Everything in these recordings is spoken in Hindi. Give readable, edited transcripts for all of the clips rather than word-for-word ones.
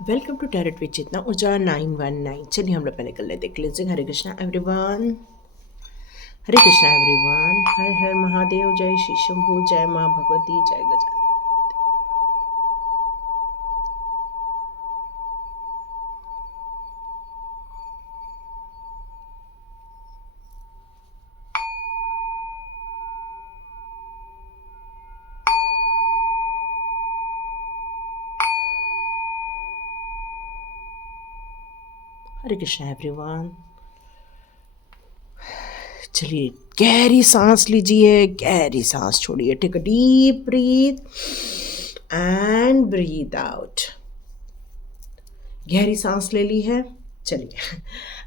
वेलकम टू टैरेट विद चेतना ऊर्जा 919। चलिए हम लोग पहले कर लेते क्लिनजिंग। हरे कृष्णा एवरीवन, हरे कृष्णा एवरीवन, हर हर महादेव, जय श्री शंभू, जय माँ भगवती, जय गजानन। हरे कृष्णा एवरीवन। चलिए गहरी सांस लीजिए, गहरी सांस छोड़िए। Take a deep breath and breathe out. गहरी सांस ले ली है। चलिए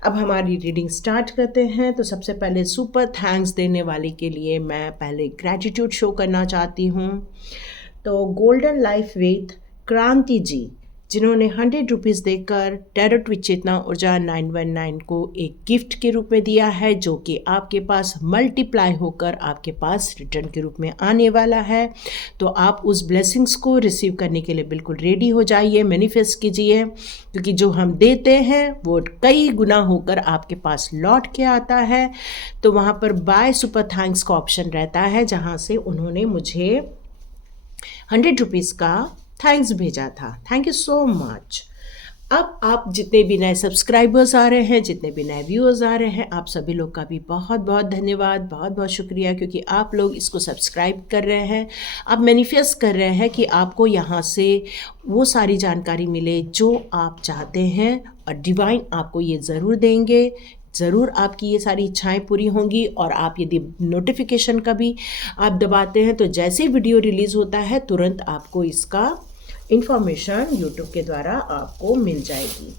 अब हमारी रीडिंग स्टार्ट करते हैं। तो सबसे पहले सुपर थैंक्स देने वाले के लिए मैं पहले ग्रैटिट्यूड शो करना चाहती हूँ। तो golden life with Kranti ji, जिन्होंने 100 रुपीज़ देकर टैरोट विद चेतना ऊर्जा 919 को एक गिफ्ट के रूप में दिया है, जो कि आपके पास मल्टीप्लाई होकर आपके पास रिटर्न के रूप में आने वाला है। तो आप उस ब्लेसिंग्स को रिसीव करने के लिए बिल्कुल रेडी हो जाइए, मैनिफेस्ट कीजिए, क्योंकि जो हम देते हैं वो कई गुना होकर आपके पास लौट के आता है। तो वहाँ पर बाय सुपर थैंक्स का ऑप्शन रहता है, जहाँ से उन्होंने मुझे 100 रुपीज़ का थैंक्स भेजा था। Thank you so much. अब आप जितने भी नए सब्सक्राइबर्स आ रहे हैं, जितने भी नए व्यूअर्स आ रहे हैं, आप सभी लोग का भी बहुत बहुत धन्यवाद, बहुत बहुत शुक्रिया, क्योंकि आप लोग इसको सब्सक्राइब कर रहे हैं। आप मैनिफेस्ट कर रहे हैं कि आपको यहाँ से वो सारी जानकारी मिले जो आप चाहते हैं, और डिवाइन आपको ये ज़रूर देंगे। ज़रूर आपकी ये सारी इच्छाएं पूरी होंगी। और आप यदि नोटिफिकेशन का भी आप दबाते हैं, तो जैसे ही वीडियो रिलीज़ होता है तुरंत आपको इसका इंफॉर्मेशन यूट्यूब के द्वारा आपको मिल जाएगी।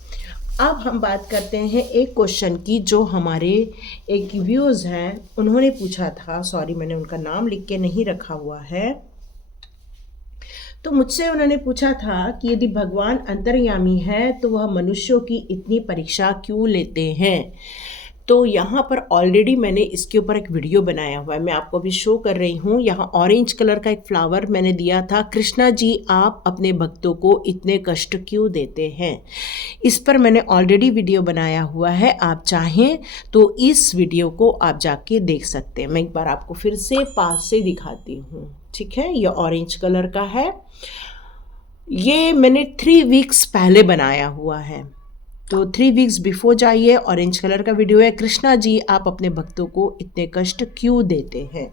अब हम बात करते हैं एक क्वेश्चन की, जो हमारे एक व्यूअर्स हैं उन्होंने पूछा था। सॉरी, मैंने उनका नाम लिख के नहीं रखा हुआ है। तो मुझसे उन्होंने पूछा था कि यदि भगवान अंतर्यामी है तो वह मनुष्यों की इतनी परीक्षा क्यों लेते हैं। तो यहाँ पर ऑलरेडी मैंने इसके ऊपर एक वीडियो बनाया हुआ है, मैं आपको अभी शो कर रही हूँ। यहाँ ऑरेंज कलर का एक फ्लावर मैंने दिया था, कृष्णा जी आप अपने भक्तों को इतने कष्ट क्यों देते हैं। इस पर मैंने ऑलरेडी वीडियो बनाया हुआ है, आप चाहें तो इस वीडियो को आप जाके देख सकते हैं। मैं एक बार आपको फिर से पास से दिखाती हूँ, ठीक है। ये ऑरेंज कलर का है, ये मैंने 3 वीक्स पहले बनाया हुआ है। तो 3 वीक्स बिफोर जाइए, ऑरेंज कलर का वीडियो है, कृष्णा जी आप अपने भक्तों को इतने कष्ट क्यों देते हैं।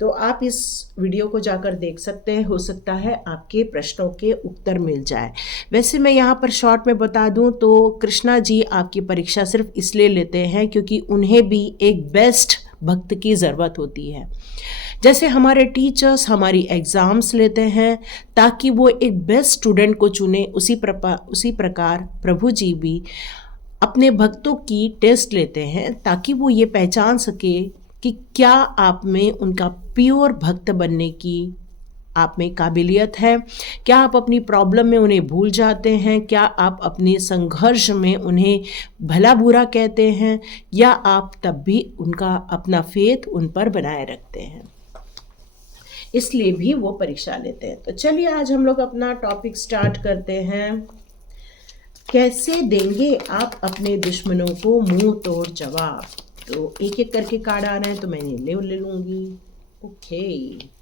तो आप इस वीडियो को जाकर देख सकते हैं, हो सकता है आपके प्रश्नों के उत्तर मिल जाए। वैसे मैं यहाँ पर शॉर्ट में बता दूँ तो कृष्णा जी आपकी परीक्षा सिर्फ इसलिए लेते हैं क्योंकि उन्हें भी एक बेस्ट भक्त की ज़रूरत होती है। जैसे हमारे टीचर्स हमारी एग्ज़ाम्स लेते हैं ताकि वो एक बेस्ट स्टूडेंट को चुने, उसी प्रकार प्रभु जी भी अपने भक्तों की टेस्ट लेते हैं ताकि वो ये पहचान सके कि क्या आप में उनका प्योर भक्त बनने की आप में काबिलियत है, क्या आप अपनी प्रॉब्लम में उन्हें भूल जाते हैं, क्या आप अपने संघर्ष में उन्हें भला बुरा कहते हैं, या आप तब भी उनका अपना फेथ उन पर बनाए रखते हैं। इसलिए भी वो परीक्षा लेते हैं। तो चलिए आज हम लोग अपना टॉपिक स्टार्ट करते हैं। कैसे देंगे आप अपने दुश्मनों को मुंह तोड़ जवाब। तो एक एक करके कार्ड आ रहे हैं, तो मैं ले लूंगी। ओके,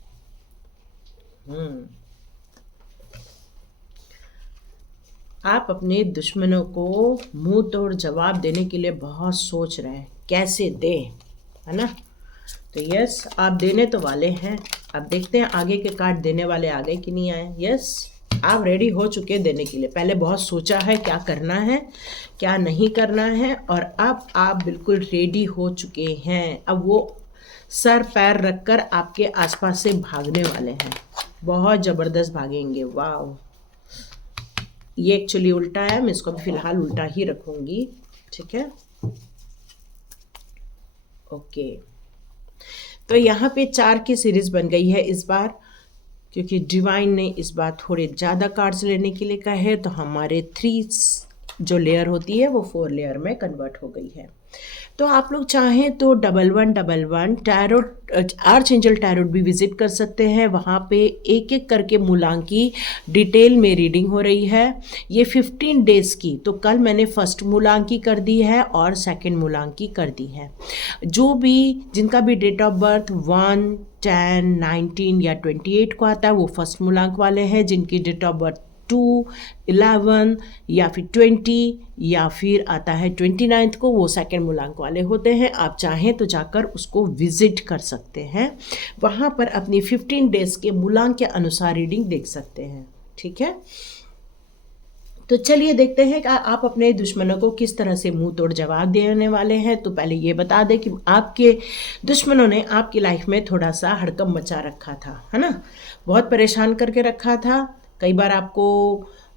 आप अपने दुश्मनों को मुंह तोड़ जवाब देने के लिए बहुत सोच रहे हैं कैसे दें, है ना। तो यस, आप देने तो वाले हैं। अब देखते हैं आगे के कार्ड देने वाले आ गए कि नहीं आए। यस, आप रेडी हो चुके हैं देने के लिए। पहले बहुत सोचा है क्या करना है क्या नहीं करना है, और अब आप बिल्कुल रेडी हो चुके हैं। अब वो सर पैर रखकर आपके आसपास से भागने वाले हैं, बहुत ज़बरदस्त भागेंगे। वाह, ये एक्चुअली उल्टा है, मैं इसको भी फिलहाल उल्टा ही रखूँगी, ठीक है। ओके, तो यहाँ पे 4 की सीरीज़ बन गई है इस बार, क्योंकि डिवाइन ने इस बार थोड़े ज़्यादा कार्ड्स लेने के लिए कहा है। तो हमारे 3 जो लेयर होती है वो 4 लेयर में कन्वर्ट हो गई है। तो आप लोग चाहें तो 1111 टैरोट आर्च एंजल टैरोट भी विजिट कर सकते हैं। वहाँ पे एक एक करके मूलांक की डिटेल में रीडिंग हो रही है। ये 15 डेज की, तो कल मैंने फर्स्ट मूलांक की कर दी है और सेकंड मूलांक की कर दी है। जो भी जिनका भी डेट ऑफ बर्थ 1, 10, 19 या 28 को आता है वो फर्स्ट मूलांक वाले हैं। जिनकी डेट ऑफ बर्थ 2, 11 या फिर 20 या फिर आता है 29 को, वो सेकंड मूलांक वाले होते हैं। आप चाहें तो जाकर उसको विजिट कर सकते हैं, वहाँ पर अपनी 15 डेज के मूलांक के अनुसार रीडिंग देख सकते हैं। ठीक है, तो चलिए देखते हैं कि आप अपने दुश्मनों को किस तरह से मुंह तोड़ जवाब देने वाले हैं। तो पहले ये बता दें कि आपके दुश्मनों ने आपकी लाइफ में थोड़ा सा हड़कंप मचा रखा था, है ना, बहुत परेशान करके रखा था। कई बार आपको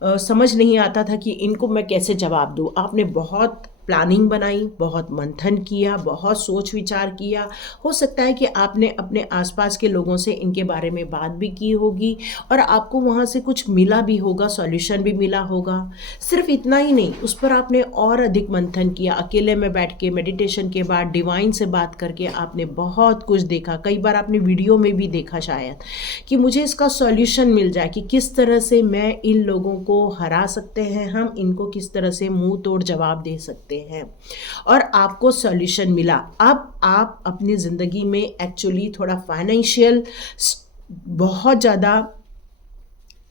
समझ नहीं आता था कि इनको मैं कैसे जवाब दूँ। आपने बहुत प्लानिंग बनाई, बहुत मंथन किया, बहुत सोच विचार किया। हो सकता है कि आपने अपने आसपास के लोगों से इनके बारे में बात भी की होगी और आपको वहाँ से कुछ मिला भी होगा, सॉल्यूशन भी मिला होगा। सिर्फ इतना ही नहीं, उस पर आपने और अधिक मंथन किया। अकेले में बैठ के मेडिटेशन के बाद डिवाइन से बात करके आपने बहुत कुछ देखा। कई बार आपने वीडियो में भी देखा शायद कि मुझे इसका सॉल्यूशन मिल जाए कि किस तरह से मैं इन लोगों को हरा सकते हैं, हम इनको किस तरह से मुंह तोड़ जवाब दे सकते हैं, और आपको सॉल्यूशन मिला। अब आप अपनी ज़िंदगी में एक्चुअली थोड़ा फाइनेंशियल बहुत ज़्यादा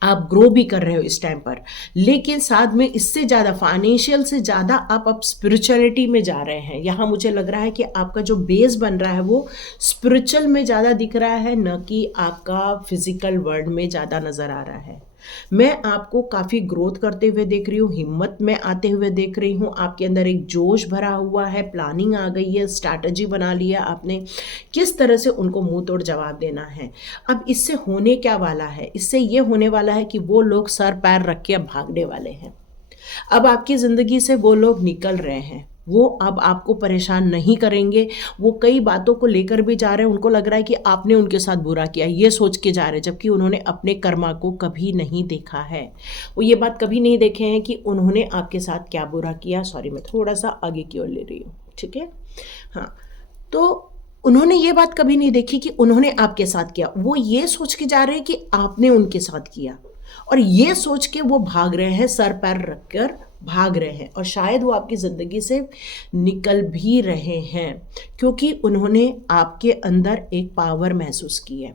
आप ग्रो भी कर रहे हो इस टाइम पर, लेकिन साथ में इससे ज़्यादा फाइनेंशियल से ज़्यादा आप अब स्पिरिचुअलिटी में जा रहे हैं। यहाँ मुझे लग रहा है कि आपका जो बेस बन रहा है वो स्पिरिचुअल में ज़्यादा दिख रहा है, न कि आपका फिजिकल वर्ल्ड में ज़्यादा नज़र आ रहा है। मैं आपको काफ़ी ग्रोथ करते हुए देख रही हूँ, हिम्मत में आते हुए देख रही हूँ। आपके अंदर एक जोश भरा हुआ है, प्लानिंग आ गई है, स्ट्रैटेजी बना लिया आपने किस तरह से उनको मुंह तोड़ जवाब देना है। अब इससे होने क्या वाला है, इससे ये होने वाला है कि वो लोग सर पैर रख के अब भागने वाले हैं। अब आपकी ज़िंदगी से वो लोग निकल रहे हैं, वो अब आपको परेशान नहीं करेंगे। वो कई बातों को लेकर भी जा रहे हैं, उनको लग रहा है कि आपने उनके साथ बुरा किया, ये सोच के जा रहे हैं, जबकि उन्होंने अपने कर्मा को कभी नहीं देखा है। वो ये बात कभी नहीं देखे हैं कि उन्होंने आपके साथ क्या बुरा किया। सॉरी, मैं थोड़ा सा आगे की ओर ले रही हूँ, ठीक है। हाँ, तो उन्होंने ये बात कभी नहीं देखी कि उन्होंने आपके साथ किया। वो ये सोच के जा रहे हैं कि आपने उनके साथ किया, और ये सोच के वो भाग रहे हैं, सर पैर रखकर भाग रहे हैं, और शायद वो आपकी ज़िंदगी से निकल भी रहे हैं क्योंकि उन्होंने आपके अंदर एक पावर महसूस की है।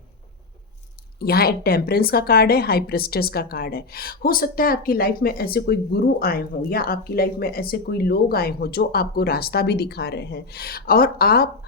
यहाँ एक टेम्परेंस का कार्ड है, हाई प्रेस्टेस का कार्ड है। हो सकता है आपकी लाइफ में ऐसे कोई गुरु आए हों या आपकी लाइफ में ऐसे कोई लोग आए हों जो आपको रास्ता भी दिखा रहे हैं, और आप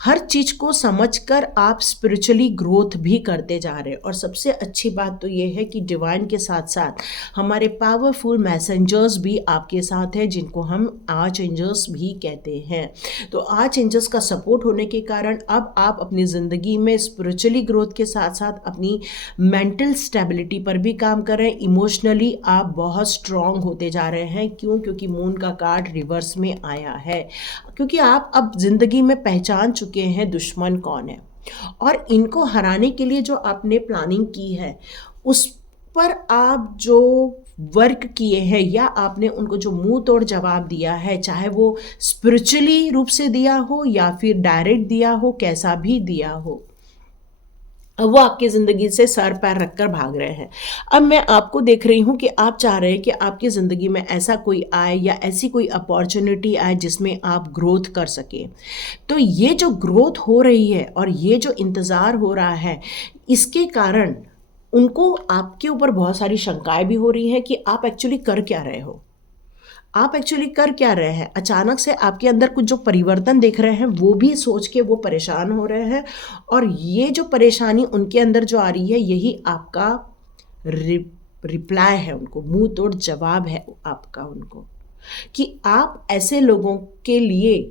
हर चीज़ को समझकर आप स्पिरिचुअली ग्रोथ भी करते जा रहे हैं। और सबसे अच्छी बात तो ये है कि डिवाइन के साथ साथ हमारे पावरफुल मैसेंजर्स भी आपके साथ हैं, जिनको हम आर्च एंजल्स भी कहते हैं। तो आर्च एंजल्स का सपोर्ट होने के कारण अब आप अपनी ज़िंदगी में स्पिरिचुअली ग्रोथ के साथ साथ अपनी मेंटल स्टेबिलिटी पर भी काम कर रहे हैं। इमोशनली आप बहुत स्ट्रांग होते जा रहे हैं। क्यों? क्योंकि मून का कार्ड रिवर्स में आया है, क्योंकि आप अब ज़िंदगी में पहचान चुके हैं दुश्मन कौन है, और इनको हराने के लिए जो आपने प्लानिंग की है उस पर आप जो वर्क किए हैं, या आपने उनको जो मुंह तोड़ जवाब दिया है, चाहे वो स्पिरिचुअली रूप से दिया हो या फिर डायरेक्ट दिया हो, कैसा भी दिया हो, वो आपकी ज़िंदगी से सर पैर रखकर भाग रहे हैं। अब मैं आपको देख रही हूँ कि आप चाह रहे हैं कि आपकी ज़िंदगी में ऐसा कोई आए या ऐसी कोई अपॉर्चुनिटी आए जिसमें आप ग्रोथ कर सकें। तो ये जो ग्रोथ हो रही है और ये जो इंतज़ार हो रहा है, इसके कारण उनको आपके ऊपर बहुत सारी शंकाएं भी हो रही हैं कि आप एक्चुअली कर क्या रहे हो, आप एक्चुअली कर क्या रहे हैं। अचानक से आपके अंदर कुछ जो परिवर्तन देख रहे हैं वो भी सोच के वो परेशान हो रहे हैं, और ये जो परेशानी उनके अंदर जो आ रही है, यही आपका रिप्लाई है उनको, मुंह तोड़ जवाब है आपका उनको, कि आप ऐसे लोगों के लिए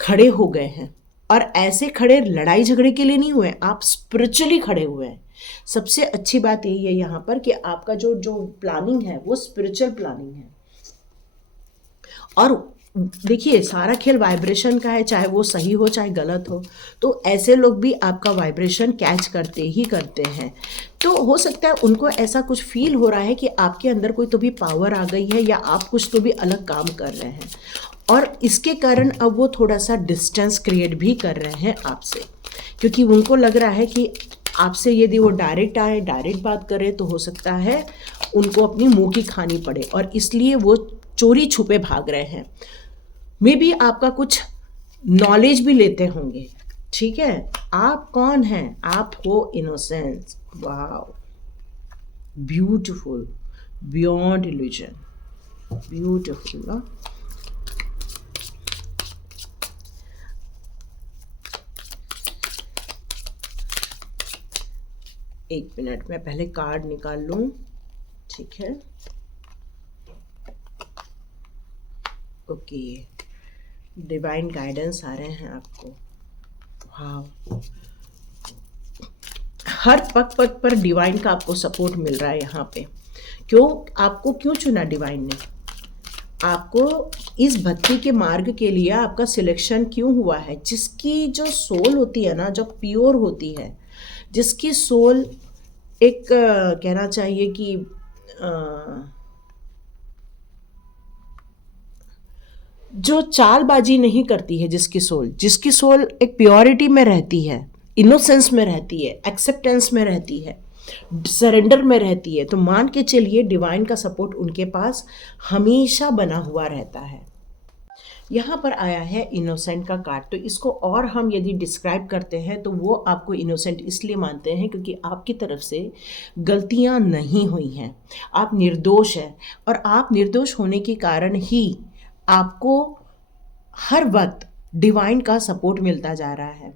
खड़े हो गए हैं। और ऐसे खड़े लड़ाई झगड़े के लिए नहीं हुए, आप स्पिरिचुअली खड़े हुए हैं। सबसे अच्छी बात यही है यहाँ पर कि आपका जो जो प्लानिंग है वो स्पिरिचुअल प्लानिंग है, और देखिए सारा खेल वाइब्रेशन का है, चाहे वो सही हो चाहे गलत हो, तो ऐसे लोग भी आपका वाइब्रेशन कैच करते ही करते हैं। तो हो सकता है उनको ऐसा कुछ फील हो रहा है कि आपके अंदर कोई तो भी पावर आ गई है, या आप कुछ तो भी अलग काम कर रहे हैं, और इसके कारण अब वो थोड़ा सा डिस्टेंस क्रिएट भी कर रहे हैं आपसे, क्योंकि उनको लग रहा है कि आपसे यदि वो डायरेक्ट आए, डायरेक्ट बात करें, तो हो सकता है उनको अपनी मुंह की खानी पड़े, और इसलिए वो चोरी छुपे भाग रहे हैं। मे बी आपका कुछ नॉलेज भी लेते होंगे। ठीक है, आप कौन हैं? आप हो innocence. Wow, beautiful, beyond illusion, beautiful ना। एक मिनट, मैं पहले कार्ड निकाल लूं। ठीक है, ओके, डिवाइन गाइडेंस आ रहे हैं आपको। वाह, हर पग पग पर डिवाइन का आपको सपोर्ट मिल रहा है यहाँ पे। क्यों, आपको क्यों चुना डिवाइन ने? आपको इस भक्ति के मार्ग के लिए आपका सिलेक्शन क्यों हुआ है? जिसकी जो सोल होती है ना, जो प्योर होती है, जिसकी सोल एक कहना चाहिए कि जो चालबाजी नहीं करती है, जिसकी सोल एक प्योरिटी में रहती है, इनोसेंस में रहती है, एक्सेप्टेंस में रहती है, सरेंडर में रहती है, तो मान के चलिए डिवाइन का सपोर्ट उनके पास हमेशा बना हुआ रहता है। यहाँ पर आया है इनोसेंट का कार्ड, तो इसको और हम यदि डिस्क्राइब करते हैं तो वो आपको इनोसेंट इसलिए मानते हैं क्योंकि आपकी तरफ से गलतियाँ नहीं हुई हैं, आप निर्दोष हैं, और आप निर्दोष होने के कारण ही आपको हर वक्त डिवाइन का सपोर्ट मिलता जा रहा है,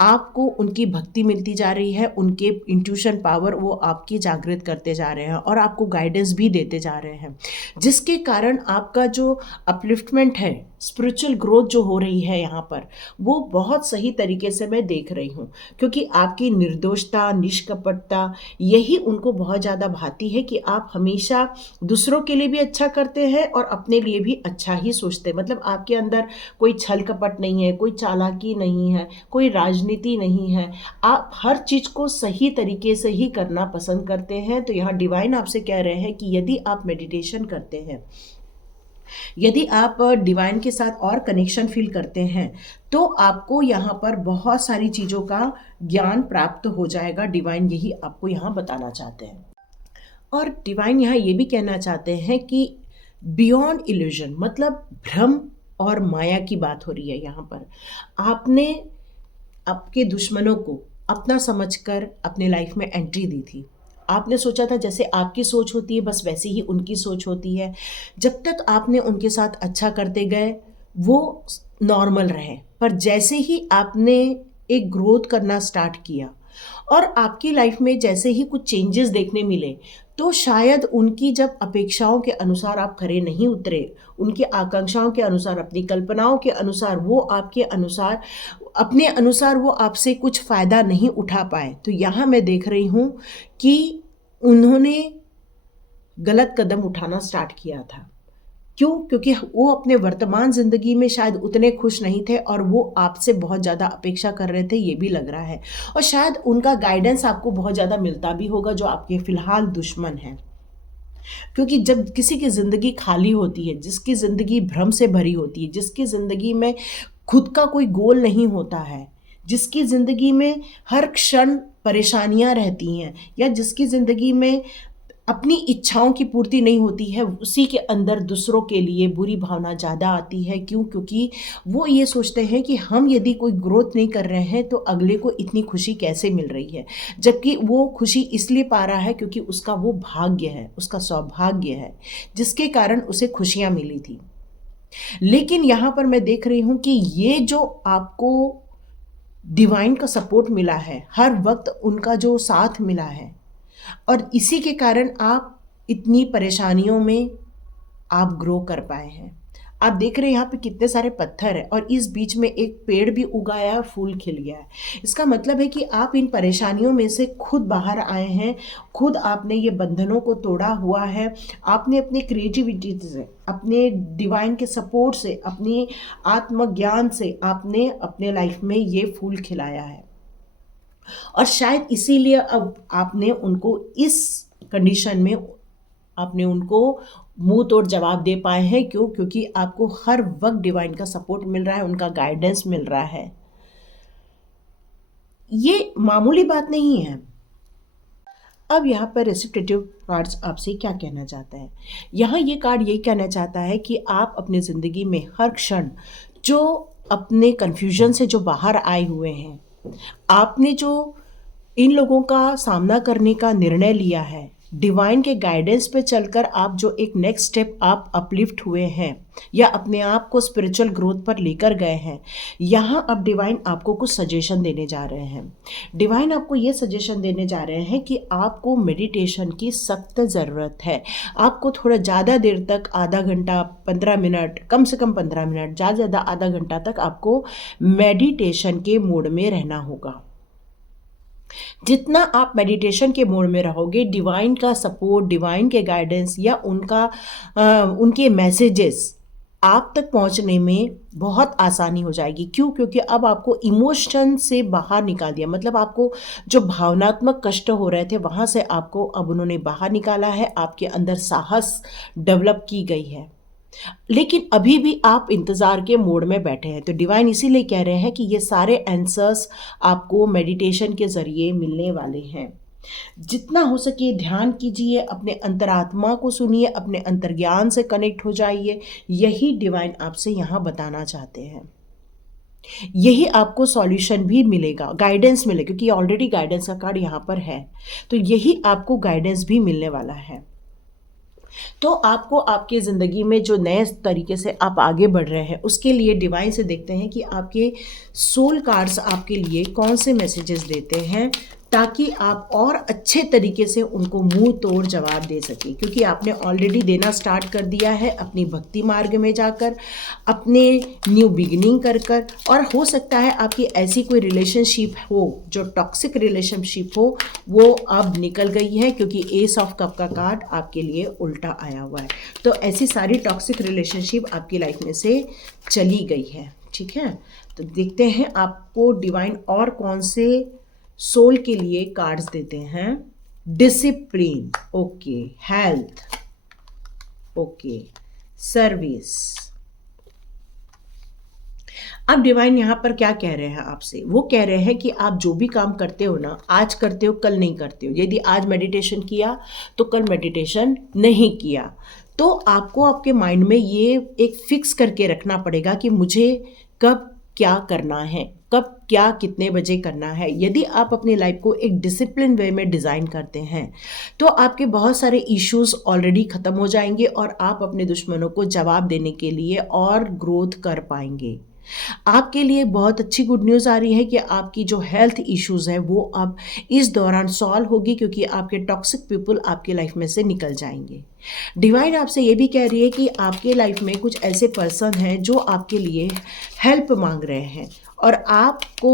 आपको उनकी भक्ति मिलती जा रही है, उनके इंट्यूशन पावर वो आपकी जागृत करते जा रहे हैं और आपको गाइडेंस भी देते जा रहे हैं, जिसके कारण आपका जो अपलिफ्टमेंट है, स्पिरिचुअल ग्रोथ जो हो रही है यहाँ पर, वो बहुत सही तरीके से मैं देख रही हूँ, क्योंकि आपकी निर्दोषता, निष्कपटता, यही उनको बहुत ज़्यादा भाती है कि आप हमेशा दूसरों के लिए भी अच्छा करते हैं और अपने लिए भी अच्छा ही सोचते हैं। मतलब आपके अंदर कोई छल कपट नहीं है, कोई चालाकी नहीं है, कोई राजनीति नहीं है, आप हर चीज़ को सही तरीके से ही करना पसंद करते हैं। तो यहाँ डिवाइन आपसे कह रहे हैं कि यदि आप मेडिटेशन करते हैं, यदि आप डिवाइन के साथ और कनेक्शन फील करते हैं, तो आपको यहाँ पर बहुत सारी चीज़ों का ज्ञान प्राप्त हो जाएगा। डिवाइन यही आपको यहाँ बताना चाहते हैं, और डिवाइन यहाँ ये भी कहना चाहते हैं कि बियॉन्ड इल्यूजन, मतलब भ्रम और माया की बात हो रही है यहाँ पर। आपने आपके दुश्मनों को अपना समझकर अपने लाइफ में एंट्री दी थी। आपने सोचा था जैसे आपकी सोच होती है बस वैसे ही उनकी सोच होती है। जब तक आपने उनके साथ अच्छा करते गए वो नॉर्मल रहे, पर जैसे ही आपने एक ग्रोथ करना स्टार्ट किया और आपकी लाइफ में जैसे ही कुछ चेंजेस देखने मिले, तो शायद उनकी जब अपेक्षाओं के अनुसार आप खरे नहीं उतरे, उनकी आकांक्षाओं के अनुसार, अपनी कल्पनाओं के अनुसार, वो आपके अनुसार, अपने अनुसार वो आपसे कुछ फ़ायदा नहीं उठा पाए, तो यहाँ मैं देख रही हूँ कि उन्होंने गलत कदम उठाना स्टार्ट किया था। क्यों? क्योंकि वो अपने वर्तमान ज़िंदगी में शायद उतने खुश नहीं थे और वो आपसे बहुत ज़्यादा अपेक्षा कर रहे थे, ये भी लग रहा है। और शायद उनका गाइडेंस आपको बहुत ज़्यादा मिलता भी होगा, जो आपके फ़िलहाल दुश्मन हैं। क्योंकि जब किसी की ज़िंदगी खाली होती है, जिसकी ज़िंदगी भ्रम से भरी होती है, जिसकी ज़िंदगी में खुद का कोई गोल नहीं होता है, जिसकी ज़िंदगी में हर क्षण परेशानियां रहती हैं, या जिसकी ज़िंदगी में अपनी इच्छाओं की पूर्ति नहीं होती है, उसी के अंदर दूसरों के लिए बुरी भावना ज़्यादा आती है। क्यों? क्योंकि वो ये सोचते हैं कि हम यदि कोई ग्रोथ नहीं कर रहे हैं तो अगले को इतनी खुशी कैसे मिल रही है, जबकि वो खुशी इसलिए पा रहा है क्योंकि उसका वो भाग्य है, उसका सौभाग्य है, जिसके कारण उसे खुशियाँ मिली थी। लेकिन यहाँ पर मैं देख रही हूँ कि ये जो आपको डिवाइन का सपोर्ट मिला है, हर वक्त उनका जो साथ मिला है, और इसी के कारण आप इतनी परेशानियों में आप ग्रो कर पाए हैं। आप देख रहे हैं यहाँ पे कितने सारे पत्थर हैं और इस बीच में एक पेड़ भी उगाया है और फूल खिल गया है। इसका मतलब है कि आप इन परेशानियों में से खुद बाहर आए हैं, खुद आपने ये बंधनों को तोड़ा हुआ है। आपने अपनी क्रिएटिविटी से, अपने डिवाइन के सपोर्ट से, अपनी आत्मज्ञान से आपने अपने लाइफ में ये फूल खिलाया है। और शायद इसीलिए अब आपने उनको इस कंडीशन में आपने उनको मुंह तोड़ जवाब दे पाए हैं। क्यों? क्योंकि आपको हर वक्त डिवाइन का सपोर्ट मिल रहा है, उनका गाइडेंस मिल रहा है। ये मामूली बात नहीं है। अब यहाँ पर रेसिप्टेटिव कार्ड्स आपसे क्या कहना चाहता है? यहाँ ये कार्ड यही कहना चाहता है कि आप अपनी ज़िंदगी में हर क्षण जो अपने कन्फ्यूजन से जो बाहर आए हुए हैं, आपने जो इन लोगों का सामना करने का निर्णय लिया है, डिवाइन के गाइडेंस पे चलकर आप जो एक नेक्स्ट स्टेप आप अपलिफ्ट हुए हैं या अपने आप को स्पिरिचुअल ग्रोथ पर लेकर गए हैं, यहाँ अब डिवाइन आपको कुछ सजेशन देने जा रहे हैं। डिवाइन आपको ये सजेशन देने जा रहे हैं कि आपको मेडिटेशन की सख्त ज़रूरत है। आपको थोड़ा ज़्यादा देर तक, आधा घंटा, 15 मिनट, कम से कम 15 मिनट, ज़्यादा ज़्यादा आधा घंटा तक आपको मेडिटेशन के मोड में रहना होगा। जितना आप मेडिटेशन के मोड में रहोगे, डिवाइन का सपोर्ट, डिवाइन के गाइडेंस या उनके मैसेजेस आप तक पहुंचने में बहुत आसानी हो जाएगी। क्यों? क्योंकि अब आपको इमोशन से बाहर निकाल दिया। मतलब आपको जो भावनात्मक कष्ट हो रहे थे वहाँ से आपको अब उन्होंने बाहर निकाला है। आपके अंदर साहस डेवलप की गई है। लेकिन अभी भी आप इंतज़ार के मोड में बैठे हैं। तो डिवाइन इसीलिए कह रहे हैं कि ये सारे आंसर्स आपको मेडिटेशन के ज़रिए मिलने वाले हैं। जितना हो सके ध्यान कीजिए, अपने अंतरात्मा को सुनिए, अपने अंतर्ज्ञान से कनेक्ट हो जाइए। यही डिवाइन आपसे यहाँ बताना चाहते हैं। यही आपको सॉल्यूशन भी मिलेगा, गाइडेंस मिलेगा, क्योंकि ऑलरेडी गाइडेंस का कार्ड यहाँ पर है। तो यही आपको गाइडेंस भी मिलने वाला है। तो आपको आपकी ज़िंदगी में जो नए तरीके से आप आगे बढ़ रहे हैं, उसके लिए डिवाइन से देखते हैं कि आपके सोल कार्ड्स आपके लिए कौन से मैसेजेस देते हैं, ताकि आप और अच्छे तरीके से उनको मुंह तोड़ जवाब दे सकें। क्योंकि आपने ऑलरेडी देना स्टार्ट कर दिया है अपनी भक्ति मार्ग में जाकर, अपने न्यू बिगिनिंग कर कर। और हो सकता है आपकी ऐसी कोई रिलेशनशिप हो जो टॉक्सिक रिलेशनशिप हो, वो अब निकल गई है, क्योंकि एस ऑफ कप का कार्ड आपके लिए उल्टा आया हुआ है। तो ऐसी सारी टॉक्सिक रिलेशनशिप आपकी लाइफ में से चली गई है। ठीक है, तो देखते हैं आपको डिवाइन और कौन से सोल के लिए कार्ड्स देते हैं। Discipline, okay, health, okay, service. अब डिवाइन यहाँ पर क्या कह रहे हैं आपसे? वो कह रहे हैं कि आप जो भी काम करते हो ना, आज करते हो, कल नहीं करते हो। यदि आज मेडिटेशन किया तो कल मेडिटेशन नहीं किया। तो आपको आपके माइंड में ये एक फिक्स करके रखना पड़ेगा कि मुझे कब क्या करना है, कब क्या कितने बजे करना है। यदि आप अपनी लाइफ को एक डिसिप्लिन वे में डिज़ाइन करते हैं तो आपके बहुत सारे इश्यूज ऑलरेडी ख़त्म हो जाएंगे और आप अपने दुश्मनों को जवाब देने के लिए और ग्रोथ कर पाएंगे। आपके लिए बहुत अच्छी गुड न्यूज़ आ रही है कि आपकी जो हेल्थ इश्यूज़ है वो अब इस दौरान सॉल्व होगी, क्योंकि आपके टॉक्सिक पीपल आपकी लाइफ में से निकल जाएंगे। डिवाइन आपसे ये भी कह रही है कि आपके लाइफ में कुछ ऐसे पर्सन हैं जो आपके लिए हेल्प मांग रहे हैं और आपको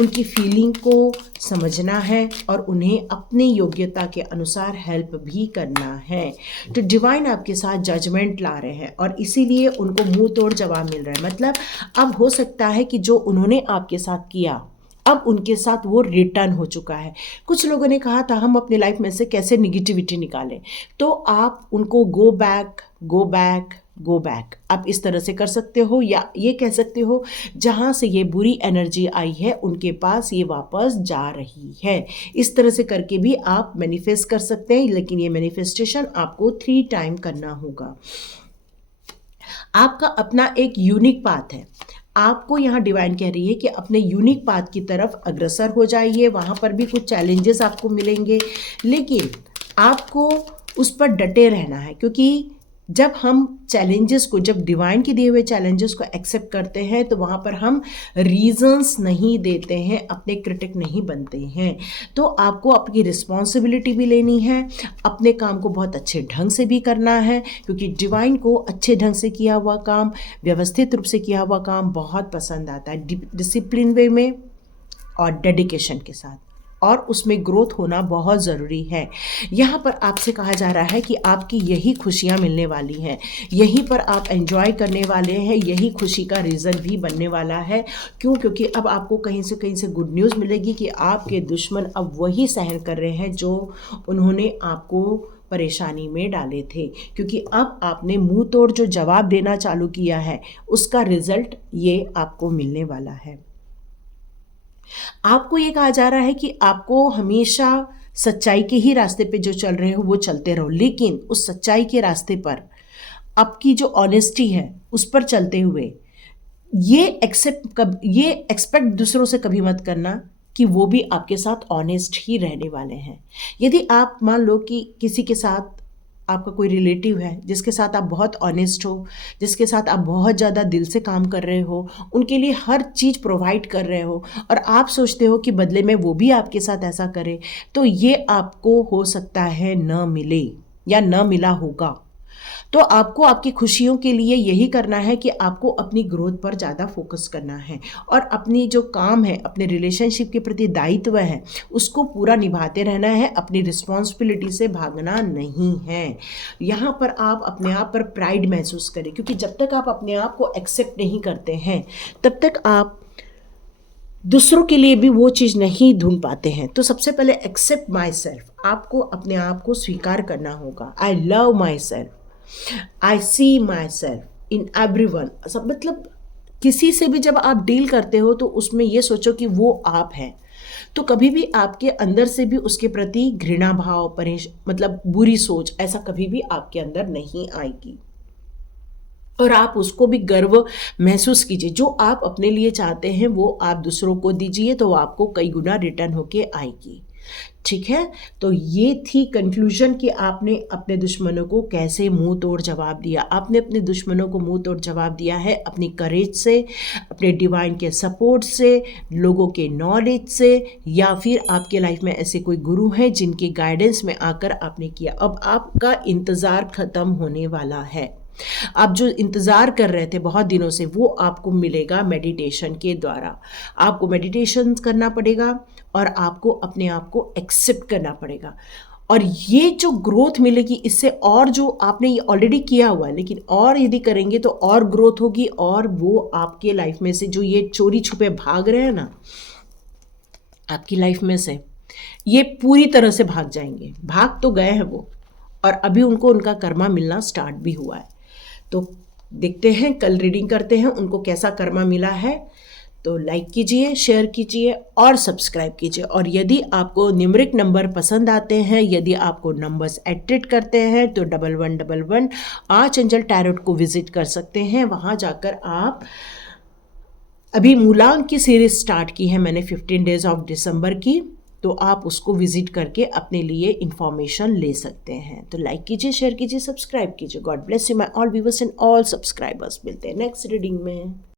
उनकी फीलिंग को समझना है और उन्हें अपनी योग्यता के अनुसार हेल्प भी करना है। तो डिवाइन आपके साथ जजमेंट ला रहे हैं और इसीलिए उनको मुंह तोड़ जवाब मिल रहा है। मतलब अब हो सकता है कि जो उन्होंने आपके साथ किया, अब उनके साथ वो रिटर्न हो चुका है। कुछ लोगों ने कहा था हम अपने लाइफ में से कैसे निगेटिविटी निकालें, तो आप उनको go back go back go back आप इस तरह से कर सकते हो, या ये कह सकते हो जहाँ से ये बुरी एनर्जी आई है उनके पास ये वापस जा रही है। इस तरह से करके भी आप मैनिफेस्ट कर सकते हैं, लेकिन ये मैनिफेस्टेशन आपको 3 टाइम करना होगा। आपका अपना एक यूनिक पाथ है। आपको यहाँ डिवाइन कह रही है कि अपने यूनिक पाथ की तरफ अग्रसर हो जाइए। वहाँ पर भी कुछ चैलेंजेस आपको मिलेंगे, लेकिन आपको उस पर डटे रहना है, क्योंकि जब हम चैलेंजेस को, जब डिवाइन के दिए हुए चैलेंजेस को एक्सेप्ट करते हैं तो वहाँ पर हम रीजंस नहीं देते हैं, अपने क्रिटिक नहीं बनते हैं। तो आपको आपकी रिस्पॉन्सिबिलिटी भी लेनी है, अपने काम को बहुत अच्छे ढंग से भी करना है, क्योंकि डिवाइन को अच्छे ढंग से किया हुआ काम, व्यवस्थित रूप से किया हुआ काम बहुत पसंद आता है, डिसिप्लिन वे में और डेडिकेशन के साथ, और उसमें ग्रोथ होना बहुत ज़रूरी है। यहाँ पर आपसे कहा जा रहा है कि आपकी यही खुशियाँ मिलने वाली हैं, यहीं पर आप एंजॉय करने वाले हैं, यही खुशी का रीज़न भी बनने वाला है। क्यों? क्योंकि अब आपको कहीं से गुड न्यूज़ मिलेगी कि आपके दुश्मन अब वही सहन कर रहे हैं जो उन्होंने आपको परेशानी में डाले थे, क्योंकि अब आपने मुंह तोड़ जो जवाब देना चालू किया है उसका रिजल्ट ये आपको मिलने वाला है। आपको ये कहा जा रहा है कि आपको हमेशा सच्चाई के ही रास्ते पे जो चल रहे हो वो चलते रहो, लेकिन उस सच्चाई के रास्ते पर आपकी जो ऑनेस्टी है उस पर चलते हुए ये एक्सपेक्ट दूसरों से कभी मत करना कि वो भी आपके साथ ऑनेस्ट ही रहने वाले हैं। यदि आप मान लो कि किसी के साथ आपका कोई रिलेटिव है जिसके साथ आप बहुत ऑनेस्ट हो, जिसके साथ आप बहुत ज़्यादा दिल से काम कर रहे हो, उनके लिए हर चीज़ प्रोवाइड कर रहे हो, और आप सोचते हो कि बदले में वो भी आपके साथ ऐसा करे, तो ये आपको हो सकता है न मिले या न मिला होगा। तो आपको आपकी खुशियों के लिए यही करना है कि आपको अपनी ग्रोथ पर ज़्यादा फोकस करना है, और अपनी जो काम है, अपने रिलेशनशिप के प्रति दायित्व है, उसको पूरा निभाते रहना है, अपनी रिस्पॉन्सिबिलिटी से भागना नहीं है। यहाँ पर आप अपने आप पर प्राइड महसूस करें, क्योंकि जब तक आप अपने आप को एक्सेप्ट नहीं करते हैं तब तक आप दूसरों के लिए भी वो चीज़ नहीं ढूंढ पाते हैं। तो सबसे पहले एक्सेप्ट माई सेल्फ, आपको अपने आप को स्वीकार करना होगा। I love myself, I see myself in everyone. सब मतलब किसी से भी जब आप डील करते हो तो उसमें ये सोचो कि वो आप हैं, तो कभी भी आपके अंदर से भी उसके प्रति घृणा भाव, मतलब बुरी सोच, ऐसा कभी भी आपके अंदर नहीं आएगी। और आप उसको भी गर्व महसूस कीजिए, जो आप अपने लिए चाहते हैं वो आप दूसरों को दीजिए, तो आपको कई गुना रिटर्न होके आएगी। ठीक है, तो ये थी कंक्लूजन कि आपने अपने दुश्मनों को कैसे मुंह तोड़ जवाब दिया। आपने अपने दुश्मनों को मुंह तोड़ जवाब दिया है अपनी करेज से, अपने डिवाइन के सपोर्ट से, लोगों के नॉलेज से, या फिर आपके लाइफ में ऐसे कोई गुरु हैं जिनके गाइडेंस में आकर आपने किया। अब आपका इंतज़ार ख़त्म होने वाला है। आप जो इंतज़ार कर रहे थे बहुत दिनों से वो आपको मिलेगा मेडिटेशन के द्वारा। आपको मेडिटेशन करना पड़ेगा और आपको अपने आप को एक्सेप्ट करना पड़ेगा, और ये जो ग्रोथ मिलेगी इससे, और जो आपने ये ऑलरेडी किया हुआ है लेकिन और यदि करेंगे तो और ग्रोथ होगी, और वो आपके लाइफ में से जो ये चोरी छुपे भाग रहे हैं ना आपकी लाइफ में से, ये पूरी तरह से भाग जाएंगे। भाग तो गए हैं वो, और अभी उनको उनका कर्मा मिलना स्टार्ट भी हुआ है। तो देखते हैं, कल रीडिंग करते हैं उनको कैसा कर्मा मिला है। तो लाइक कीजिए, शेयर कीजिए और सब्सक्राइब कीजिए। और यदि आपको न्यूमरिक नंबर पसंद आते हैं, यदि आपको नंबर्स एट्रैक्ट करते हैं, तो 1111 आर्चएंजल टैरोट को विजिट कर सकते हैं। वहाँ जाकर आप, अभी मूलांक की सीरीज स्टार्ट की है मैंने 15 डेज ऑफ दिसंबर की, तो आप उसको विजिट करके अपने लिए इंफॉर्मेशन ले सकते हैं। तो लाइक कीजिए, शेयर कीजिए, सब्सक्राइब कीजिए। God bless you my all viewers and all subscribers. मिलते हैं नेक्स्ट रीडिंग में।